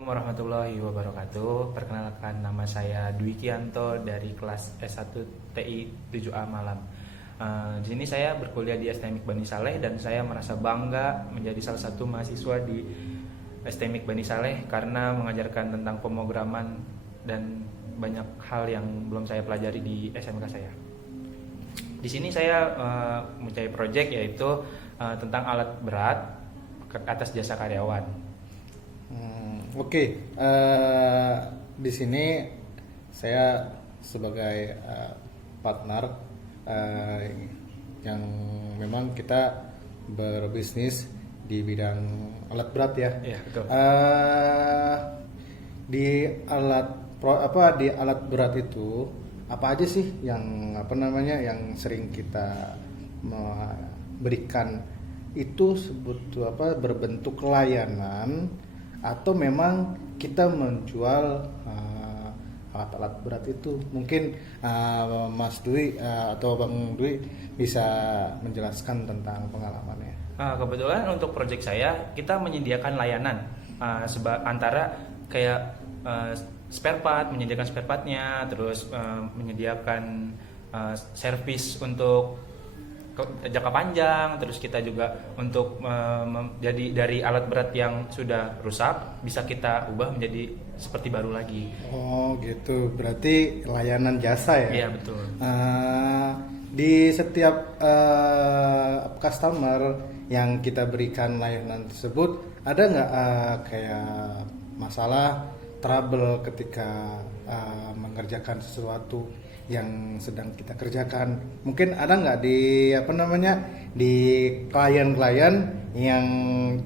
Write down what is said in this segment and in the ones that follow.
Assalamualaikum warahmatullahi wabarakatuh. Perkenalkan, nama saya Dwi Kianto dari kelas S1 TI 7A Malam. Di sini saya berkuliah di STMIK Bani Saleh dan saya merasa bangga menjadi salah satu mahasiswa di STMIK Bani Saleh karena mengajarkan tentang pemrograman dan banyak hal yang belum saya pelajari di SMK saya. Di sini saya mempunyai proyek yaitu tentang alat berat atas jasa karyawan. Oke, di sini saya sebagai partner yang memang kita berbisnis di bidang alat berat ya. Iya, betul. Di di alat berat itu apa aja sih yang yang sering kita berikan itu berbentuk layanan atau memang kita menjual alat-alat berat itu? Mungkin Mas Dwi atau Bang Dwi bisa menjelaskan tentang pengalamannya. Kebetulan untuk proyek saya kita menyediakan layanan antara kayak spare part, menyediakan spare partnya, terus menyediakan servis untuk jangka panjang, terus kita juga untuk jadi dari alat berat yang sudah rusak bisa kita ubah menjadi seperti baru lagi. Oh gitu, berarti layanan jasa ya? Iya betul. Di setiap customer yang kita berikan layanan tersebut ada nggak kayak masalah trouble ketika mengerjakan sesuatu yang sedang kita kerjakan? Mungkin ada nggak di klien-klien yang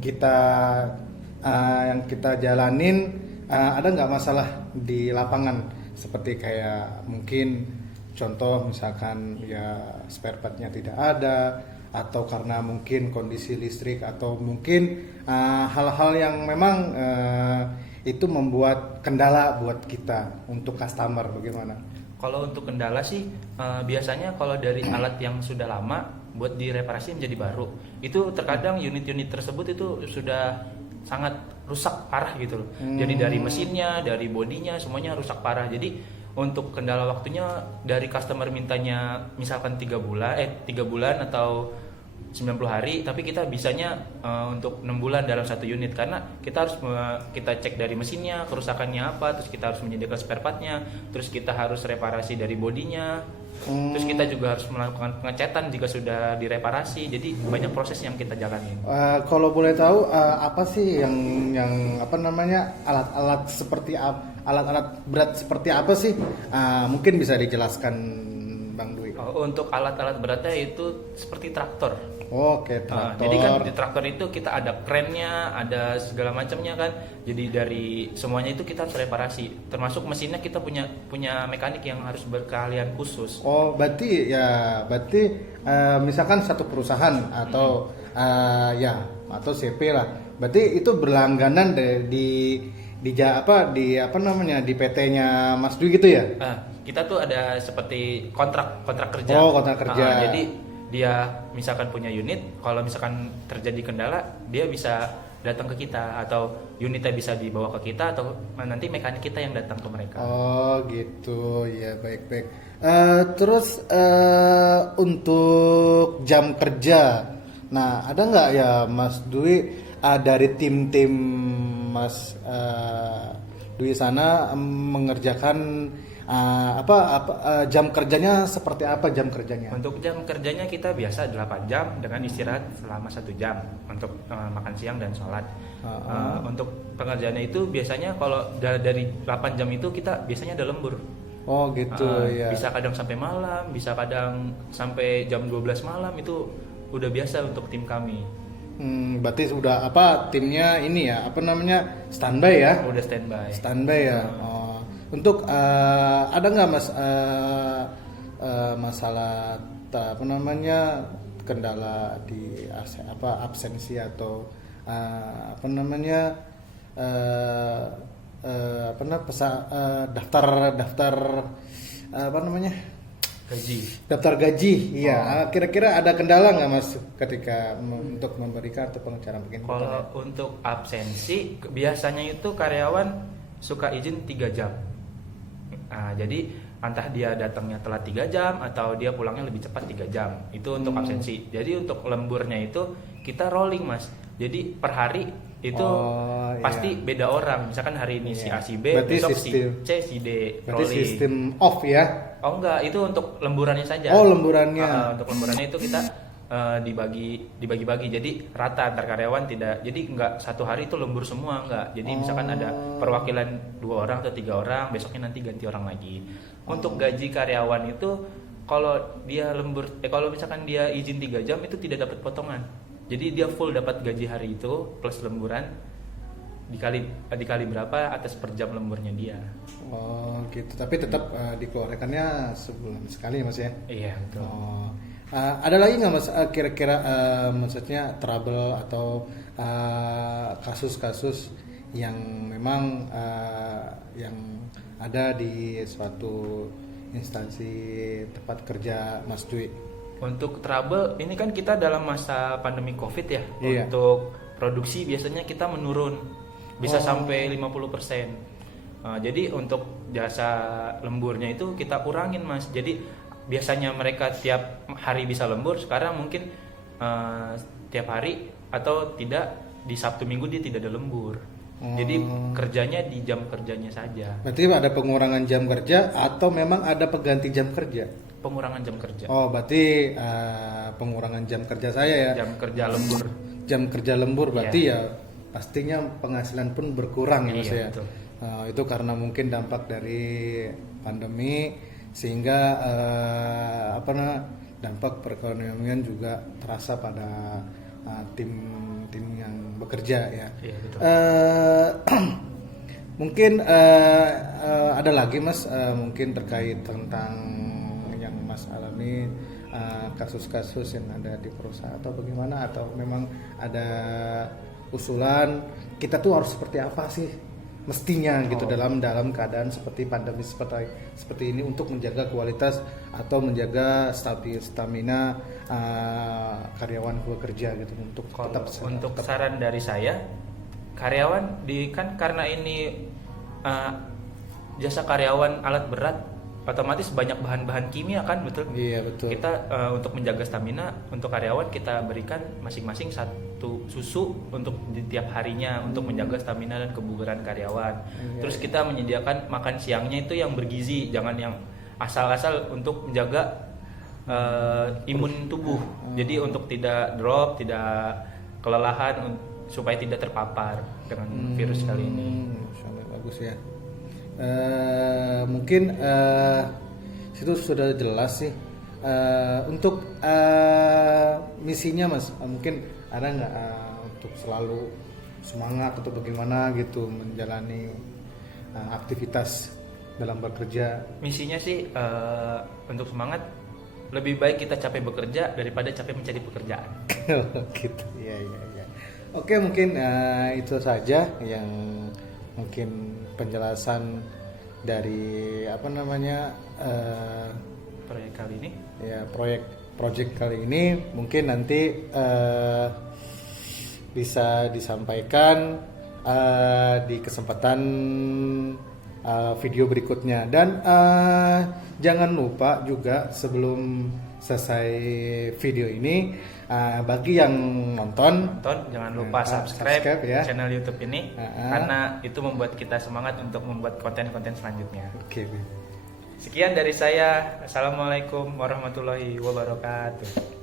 kita jalanin, ada nggak masalah di lapangan seperti kayak mungkin contoh misalkan ya spare partnya tidak ada, atau karena mungkin kondisi listrik, atau mungkin hal-hal yang memang itu membuat kendala buat kita untuk customer, bagaimana? Kalau untuk kendala sih biasanya kalau dari alat yang sudah lama buat direparasi menjadi baru, itu terkadang unit-unit tersebut itu sudah sangat rusak parah gitu loh. Jadi dari mesinnya, dari bodinya semuanya rusak parah. Jadi untuk kendala waktunya dari customer mintanya misalkan 3 bulan atau 90 hari, tapi kita bisanya untuk 6 bulan dalam satu unit, karena kita harus kita cek dari mesinnya kerusakannya apa, terus kita harus menyediakan spare partnya, terus kita harus reparasi dari bodinya, terus kita juga harus melakukan pengecetan jika sudah direparasi. Jadi banyak proses yang kita jalani. Kalau boleh tahu apa sih yang alat-alat seperti alat-alat berat seperti apa sih? Mungkin bisa dijelaskan Bang Dwi. Untuk alat-alat beratnya itu seperti traktor. Oke, traktor. Jadi kan di traktor itu kita ada krennya, ada segala macamnya kan. Jadi dari semuanya itu kita harus reparasi. Termasuk mesinnya kita punya mekanik yang harus berkeahlian khusus. Oh, berarti misalkan satu perusahaan atau atau CP lah. Berarti itu berlangganan di PT-nya Mas Dwi gitu ya? Kita tuh ada seperti kontrak kerja. Oh, kontrak kerja. Jadi dia misalkan punya unit, kalau misalkan terjadi kendala, dia bisa datang ke kita, atau unitnya bisa dibawa ke kita, atau nanti mekanik kita yang datang ke mereka. Oh gitu, ya baik. Terus untuk jam kerja, nah ada nggak ya Mas Dwi dari tim Mas Dwi sana mengerjakan jam kerjanya seperti apa jam kerjanya? Untuk jam kerjanya kita biasa 8 jam dengan istirahat selama 1 jam untuk makan siang dan sholat. Untuk pengerjaannya itu biasanya kalau dari 8 jam itu kita biasanya ada lembur. Oh gitu ya. Bisa kadang sampai malam, bisa kadang sampai jam 12 malam, itu udah biasa untuk tim kami. Berarti udah timnya ini ya standby ya? Udah standby. Standby ya. Untuk ada nggak Mas masalah kendala di absensi atau daftar Daftar gaji, iya. Kira-kira ada kendala nggak mas ketika untuk memberikan atau pengecaran begini? Kalau untuk absensi biasanya itu karyawan suka izin 3 jam. Nah, jadi entah dia datangnya telat 3 jam atau dia pulangnya lebih cepat 3 jam. Itu untuk absensi. Jadi untuk lemburnya itu kita rolling mas. Jadi per hari itu pasti beda orang. Misalkan hari ini si A si B, berarti besok sistem, si C si D. Berarti rolling. sistem off ya? Oh enggak, itu untuk lemburannya saja. Oh lemburannya. Untuk lemburannya itu kita dibagi-bagi. Jadi rata antar karyawan, tidak. Jadi enggak satu hari itu lembur semua, enggak. Jadi misalkan ada perwakilan 2 orang atau 3 orang, besoknya nanti ganti orang lagi. Untuk gaji karyawan itu kalau dia lembur kalau misalkan dia izin 3 jam itu tidak dapat potongan. Jadi dia full dapat gaji hari itu plus lemburan dikali berapa atas per jam lemburnya dia. Oh gitu. Tapi tetap dikeluarkannya sebulan sekali mas ya? Iya betul. Ada lagi nggak mas kira-kira maksudnya trouble atau kasus-kasus yang memang yang ada di suatu instansi tempat kerja Mas Dwi? Untuk trouble ini kan kita dalam masa pandemi Covid ya. Iya. Untuk produksi biasanya kita menurun bisa sampai 50%. Jadi untuk jasa lemburnya itu kita kurangin mas. Jadi biasanya mereka tiap hari bisa lembur, sekarang mungkin tiap hari atau tidak di Sabtu Minggu dia tidak ada lembur. Jadi kerjanya di jam kerjanya saja. Berarti ada pengurangan jam kerja atau memang ada pengganti jam kerja? Pengurangan jam kerja. Oh berarti pengurangan jam kerja saya ya? Jam kerja lembur. Jam kerja lembur berarti ya pastinya penghasilan pun berkurang ya mas ya. Itu karena mungkin dampak dari pandemi sehingga dampak perekonomian juga terasa pada tim yang bekerja ya. Iya, betul. Mungkin ada lagi mas mungkin terkait tentang yang mas alami kasus-kasus yang ada di perusahaan atau bagaimana, atau memang ada usulan kita tuh harus seperti apa sih mestinya gitu dalam keadaan seperti pandemi seperti ini untuk menjaga kualitas atau menjaga stamina karyawan bekerja gitu untuk tetap saran dari saya, karyawan karena ini jasa karyawan alat berat, otomatis banyak bahan-bahan kimia kan, betul? Iya betul. Kita untuk menjaga stamina untuk karyawan kita berikan masing-masing 1 susu untuk di tiap harinya untuk menjaga stamina dan kebugaran karyawan. Terus kita menyediakan makan siangnya itu yang bergizi, jangan yang asal-asal untuk menjaga imun tubuh. Jadi untuk tidak drop, tidak kelelahan supaya tidak terpapar dengan virus kali ini. Bagus ya. Mungkin situ sudah jelas sih. Untuk misinya mas, mungkin ada nggak untuk selalu semangat atau bagaimana gitu menjalani aktivitas dalam bekerja? Misinya sih untuk semangat, lebih baik kita capek bekerja daripada capek mencari pekerjaan. Gitu ya. Oke, mungkin itu saja yang mungkin penjelasan dari proyek kali ini. Ya, project kali ini mungkin nanti bisa disampaikan di kesempatan video berikutnya. Dan jangan lupa juga sebelum selesai video ini, bagi yang nonton jangan lupa subscribe ya channel YouTube ini, karena itu membuat kita semangat untuk membuat konten-konten selanjutnya. Oke. Sekian dari saya. Assalamualaikum warahmatullahi wabarakatuh.